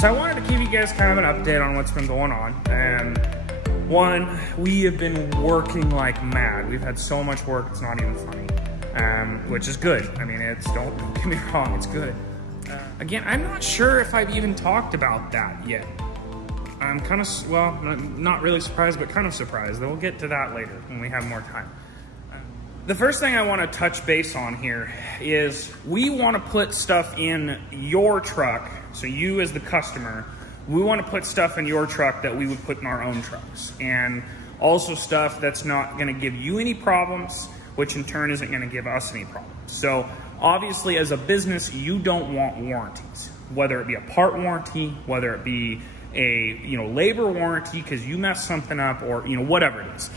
So I wanted to give you guys kind of an update on what's been going on. And one, we have been working like mad. We've had so much work, it's not even funny, which is good. I mean, don't get me wrong, it's good. Again, I'm not sure if I've even talked about that yet. I'm kind of, well, not really surprised, but kind of surprised. We'll get to that later when we have more time. The first thing I want to touch base on here is we want to put stuff in your truck. So you as the customer, we want to put stuff in your truck that we would put in our own trucks. And also stuff that's not going to give you any problems, which in turn isn't going to give us any problems. So obviously as a business, you don't want warranties, whether it be a part warranty, whether it be a labor warranty because you messed something up, or whatever it is.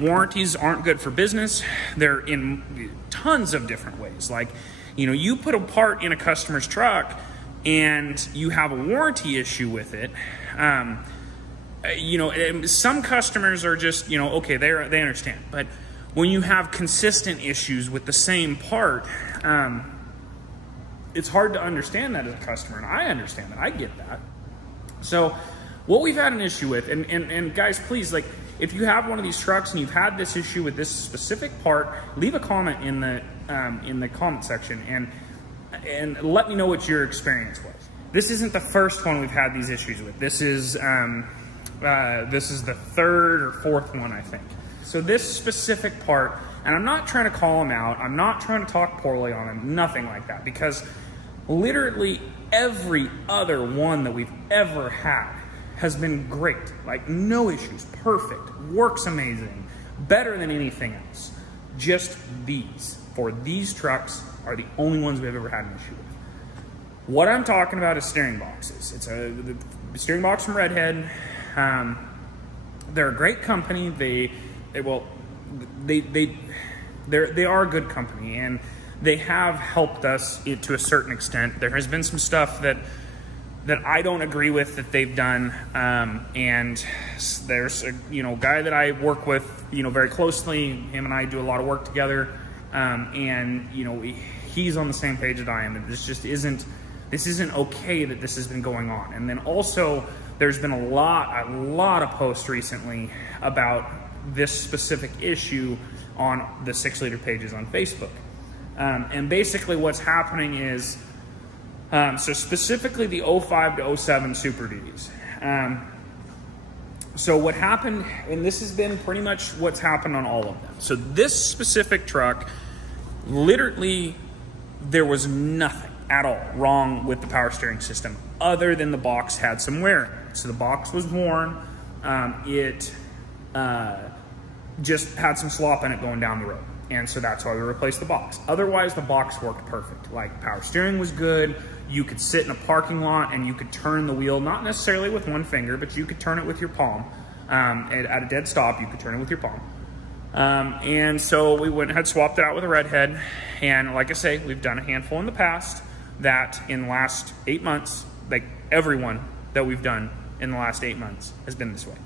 Warranties aren't good for business. They're in tons of different ways. Like, you put a part in a customer's truck and you have a warranty issue with it. Some customers are just, okay, they understand. But when you have consistent issues with the same part, it's hard to understand that as a customer. And I understand that. I get that. So what we've had an issue with, and guys, please, like, if you have one of these trucks and you've had this issue with this specific part, leave a comment in the comment section and let me know what your experience was. This isn't the first one we've had these issues with. This is the third or fourth one, I think. So this specific part, and I'm not trying to call them out, I'm not trying to talk poorly on them, nothing like that, because literally every other one that we've ever had has been great. Like, no issues, perfect, works amazing, better than anything else. Just these, for these trucks, are the only ones we've ever had an issue with. What I'm talking about is steering boxes. It's the steering box from Redhead. They're a great company. They are a good company, and they have helped us to a certain extent. There has been some stuff that I don't agree with that they've done, and there's a guy that I work with very closely. Him and I do a lot of work together, and he's on the same page that I am. And this isn't okay that this has been going on. And then also there's been a lot of posts recently about this specific issue on the 6-liter pages on Facebook. And basically what's happening is, so specifically the 05 to 07 Super Duties. So what happened, and this has been pretty much what's happened on all of them. So this specific truck, literally there was nothing at all wrong with the power steering system other than the box had some wear in it. So the box was worn. It just had some slop in it going down the road. And so that's why we replaced the box. Otherwise, the box worked perfect. Like, power steering was good. You could sit in a parking lot and you could turn the wheel, not necessarily with one finger, but you could turn it with your palm. At a dead stop, you could turn it with your palm. And so we went and had swapped it out with a Redhead. And like I say, we've done a handful in the past that in the last 8 months, like everyone that we've done in the last 8 months has been this way.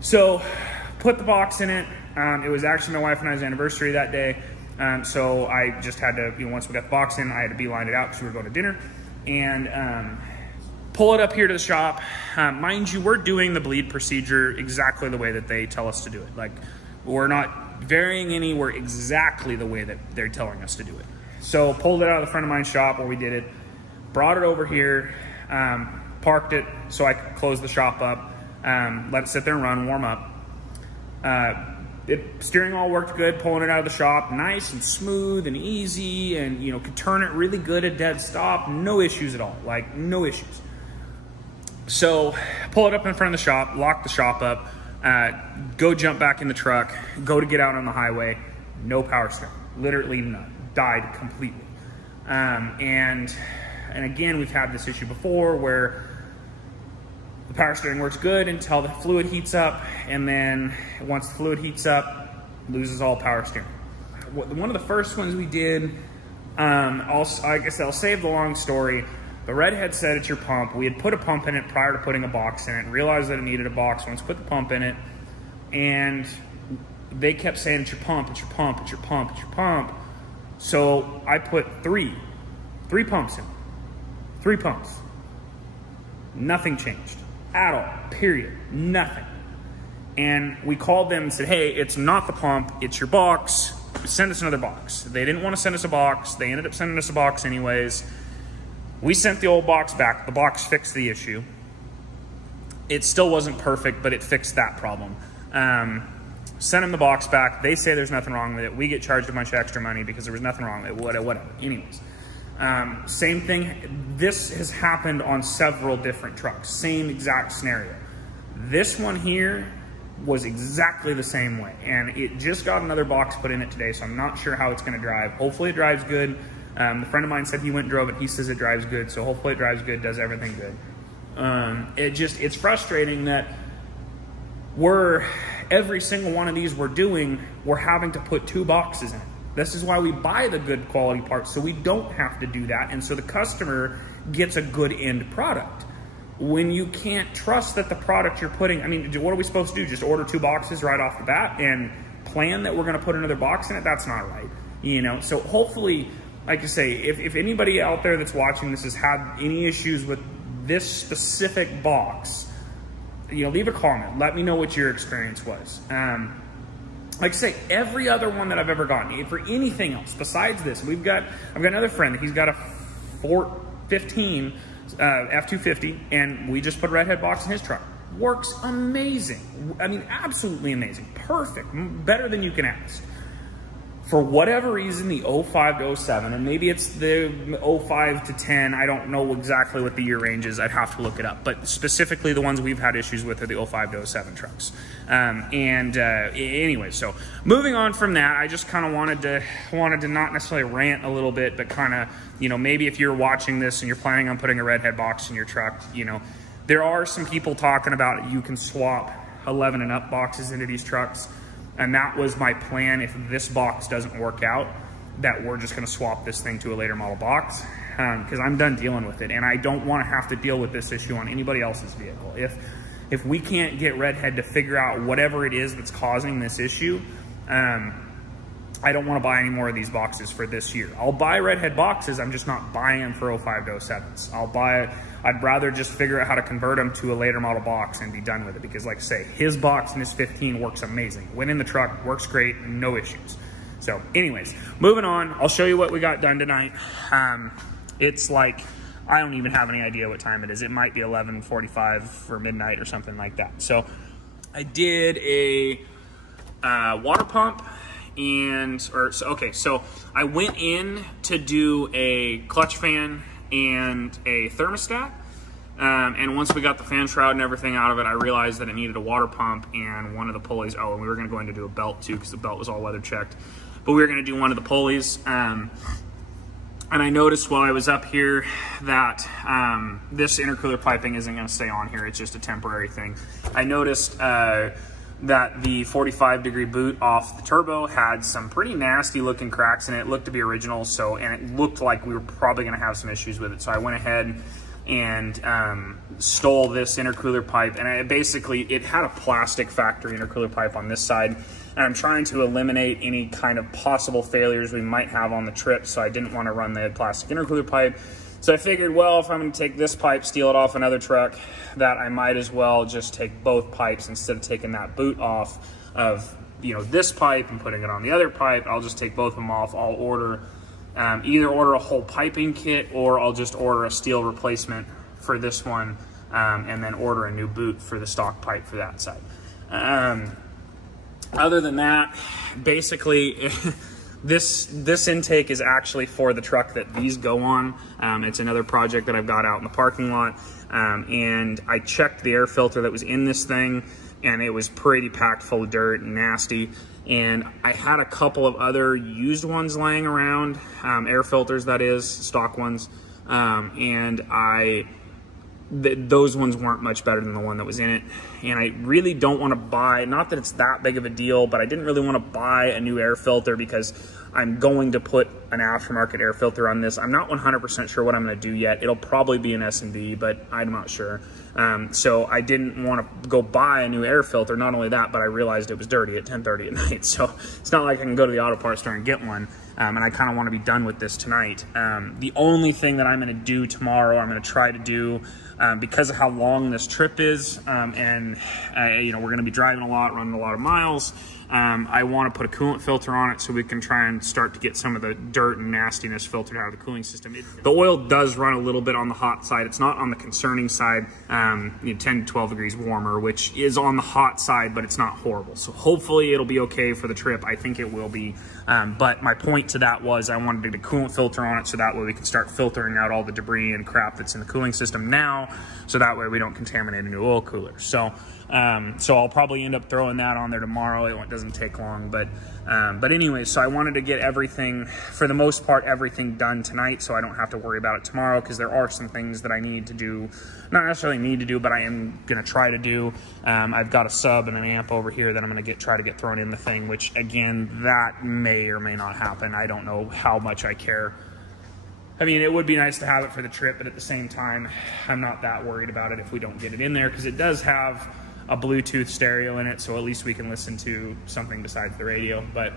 So put the box in it. It was actually my wife and I's anniversary that day. So I just had to, once we got the box in, I had to beeline it out because we were going to dinner. And pull it up here to the shop. Mind you, we're doing the bleed procedure exactly the way that they tell us to do it. Like, we're not varying any, we're exactly the way that they're telling us to do it. So pulled it out of the front of my shop where we did it, brought it over here, parked it so I could close the shop up, let it sit there and run, warm up. Steering all worked good, pulling it out of the shop, nice and smooth and easy, and could turn it really good at dead stop, no issues at all, like no issues. So pull it up in front of the shop, lock the shop up, go jump back in the truck, go to get out on the highway, no power steering, literally none, died completely. And again, we've had this issue before where the power steering works good until the fluid heats up, and then once the fluid heats up, loses all power steering. One of the first ones we did, I guess I'll save the long story. The Redhead said it's your pump. We had put a pump in it prior to putting a box in it, realized that it needed a box once we put the pump in it, and they kept saying it's your pump, it's your pump, it's your pump, it's your pump. So I put three pumps in, 3 pumps. Nothing changed at all, period, nothing. And we called them and said, hey, it's not the pump, it's your box, send us another box. They didn't want to send us a box, they ended up sending us a box anyways. We sent the old box back, the box fixed the issue. It still wasn't perfect, but it fixed that problem. Sent them the box back, they say there's nothing wrong with it, we get charged a bunch of extra money because there was nothing wrong with it, whatever, anyways. Same thing, this has happened on several different trucks, same exact scenario. This one here was exactly the same way, and it just got another box put in it today, so I'm not sure how it's going to drive. Hopefully it drives good. The friend of mine said he went and drove it, he says it drives good, so hopefully it drives good, does everything good. It's frustrating that every single one of these we're having to put 2 boxes in. This is why we buy the good quality parts, so we don't have to do that, and so the customer gets a good end product. When you can't trust that the product you're putting, I mean, what are we supposed to do? Just order 2 boxes right off the bat and plan that we're gonna put another box in it? That's not right, you know? So hopefully, like I say, if anybody out there that's watching this has had any issues with this specific box, you know, leave a comment. Let me know what your experience was. Like I say, every other one that I've ever gotten, for anything else besides this, I've got another friend, he's got a 415 F-250, and we just put a Redhead box in his truck. Works amazing. I mean, absolutely amazing. Perfect. Better than you can ask. For whatever reason, the 05 to 07, and maybe it's the 05 to 10, I don't know exactly what the year range is, I'd have to look it up, but specifically the ones we've had issues with are the 05 to 07 trucks. Anyway, so moving on from that, I just kind of wanted to not necessarily rant a little bit, but kind of, you know, maybe if you're watching this and you're planning on putting a Redhead box in your truck, you know, there are some people talking about you can swap 11 and up boxes into these trucks. And that was my plan. If this box doesn't work out, that we're just going to swap this thing to a later model box, because I'm done dealing with it, and I don't want to have to deal with this issue on anybody else's vehicle. If we can't get Redhead to figure out whatever it is that's causing this issue, I don't want to buy any more of these boxes for this year. I'll buy Redhead boxes, I'm just not buying them for 05 to 07s. I'd rather just figure out how to convert them to a later model box and be done with it, because like I say, his box and his 15 works amazing. Went in the truck, works great, no issues. So anyways, moving on, I'll show you what we got done tonight. It's like, I don't even have any idea what time it is. It might be 11:45 for midnight or something like that. So I did a water pump, so I went in to do a clutch fan and a thermostat, and once we got the fan shroud and everything out of it, I realized that it needed a water pump and one of the pulleys. Oh, and we were going to go in to do a belt too, because the belt was all weather checked, but we were going to do one of the pulleys. And I noticed while I was up here that this intercooler piping isn't going to stay on here. It's just a temporary thing. I noticed that the 45-degree boot off the turbo had some pretty nasty looking cracks in it. It looked to be original, and it looked like we were probably going to have some issues with it. So I went ahead and stole this intercooler pipe, and it had a plastic factory intercooler pipe on this side, and I'm trying to eliminate any kind of possible failures we might have on the trip, so I didn't want to run the plastic intercooler pipe. So I figured, well, if I'm going to take this pipe, steal it off another truck, that I might as well just take both pipes instead of taking that boot off of, you know, this pipe and putting it on the other pipe. I'll just take both of them off. I'll either order a whole piping kit, or I'll just order a steel replacement for this one, and then order a new boot for the stock pipe for that side. Other than that, basically, this intake is actually for the truck that these go on. It's another project that I've got out in the parking lot, and I checked the air filter that was in this thing, and it was pretty packed full of dirt and nasty. And I had a couple of other used ones laying around, air filters, that is, stock ones, and those ones weren't much better than the one that was in it. And I really don't want to buy, not that it's that big of a deal, but I didn't really want to buy a new air filter because I'm going to put an aftermarket air filter on this. I'm not 100% sure what I'm going to do yet. It'll probably be an S&B, but I'm not sure. So I didn't want to go buy a new air filter. Not only that, but I realized it was dirty at 10:30 at night. So it's not like I can go to the auto parts store and get one. And I kind of want to be done with this tonight. The only thing that I'm going to do tomorrow, I'm going to try to do, because of how long this trip is, and you know, we're going to be driving a lot, running a lot of miles. I want to put a coolant filter on it so we can try and start to get some of the dirt and nastiness filtered out of the cooling system. The oil does run a little bit on the hot side. It's not on the concerning side, you know, 10 to 12 degrees warmer, which is on the hot side, but it's not horrible. So hopefully it'll be okay for the trip. I think it will be. But my point to that was I wanted to get a coolant filter on it so that way we can start filtering out all the debris and crap that's in the cooling system now, so that way we don't contaminate a new oil cooler. So I'll probably end up throwing that on there tomorrow. It doesn't take long, but anyway, so I wanted to get everything, for the most part, everything done tonight, so I don't have to worry about it tomorrow, because there are some things that I need to do, not necessarily need to do, but I am going to try to do. I've got a sub and an amp over here that I'm going to try to get thrown in the thing, which again, that may or may not happen. I don't know how much I care. I mean, it would be nice to have it for the trip, but at the same time, I'm not that worried about it if we don't get it in there, because it does have a Bluetooth stereo in it, so at least we can listen to something besides the radio. But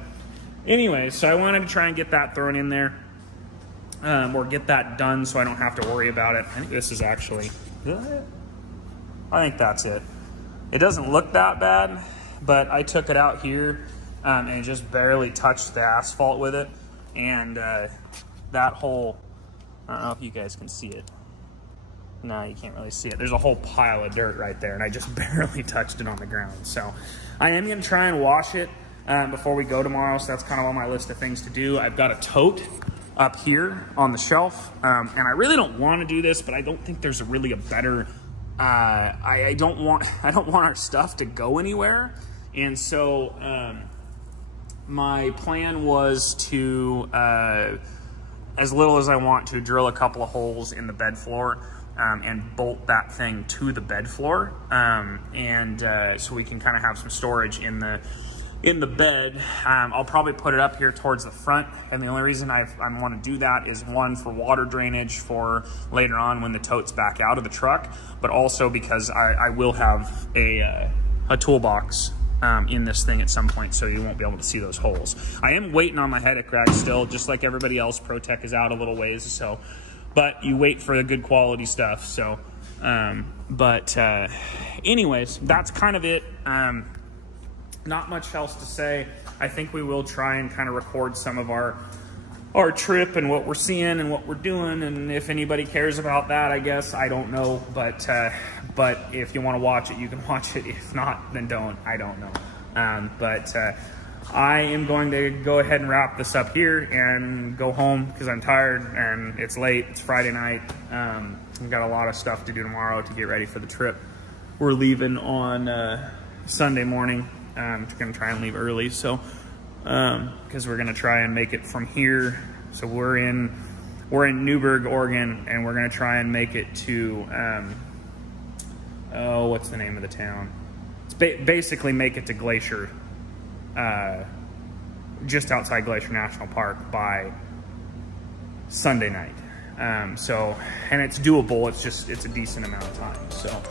anyway, so I wanted to try and get that thrown in there, or get that done so I don't have to worry about it. I think this is actually, I think that's it. It doesn't look that bad, but I took it out here and just barely touched the asphalt with it, and that whole, I don't know if you guys can see it. No, you can't really see it. There's a whole pile of dirt right there, and I just barely touched it on the ground. So I am going to try and wash it before we go tomorrow, so that's kind of on my list of things to do. I've got a tote up here on the shelf, and I really don't want to do this, but I don't think there's really a better, I don't want our stuff to go anywhere. And so my plan was to, as little as I want to, drill a couple of holes in the bed floor and bolt that thing to the bed floor, so we can kind of have some storage in the bed. I'll probably put it up here towards the front, and the only reason I want to do that is, one, for water drainage for later on when the tote's back out of the truck, but also because I will have a toolbox in this thing at some point, so you won't be able to see those holes. I am waiting on my headache rack still, just like everybody else. ProTech is out a little ways, so, but you wait for the good quality stuff. So, anyways, that's kind of it. Not much else to say. I think we will try and kind of record some of our trip and what we're seeing and what we're doing, and if anybody cares about that, I guess, I don't know, but if you want to watch it, you can watch it. If not, then don't. I don't know. I am going to go ahead and wrap this up here and go home because I'm tired and it's late. It's Friday night. We've got a lot of stuff to do tomorrow to get ready for the trip. We're leaving on Sunday morning. I'm going to try and leave early, so because we're going to try and make it from here. So we're in Newberg, Oregon, and we're going to try and make it to what's the name of the town? It's basically make it to Glacier, just outside Glacier National Park by Sunday night. And it's doable. It's a decent amount of time. So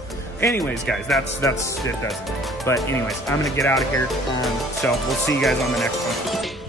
anyways, guys, that's it. But anyways, I'm going to get out of here. So we'll see you guys on the next one.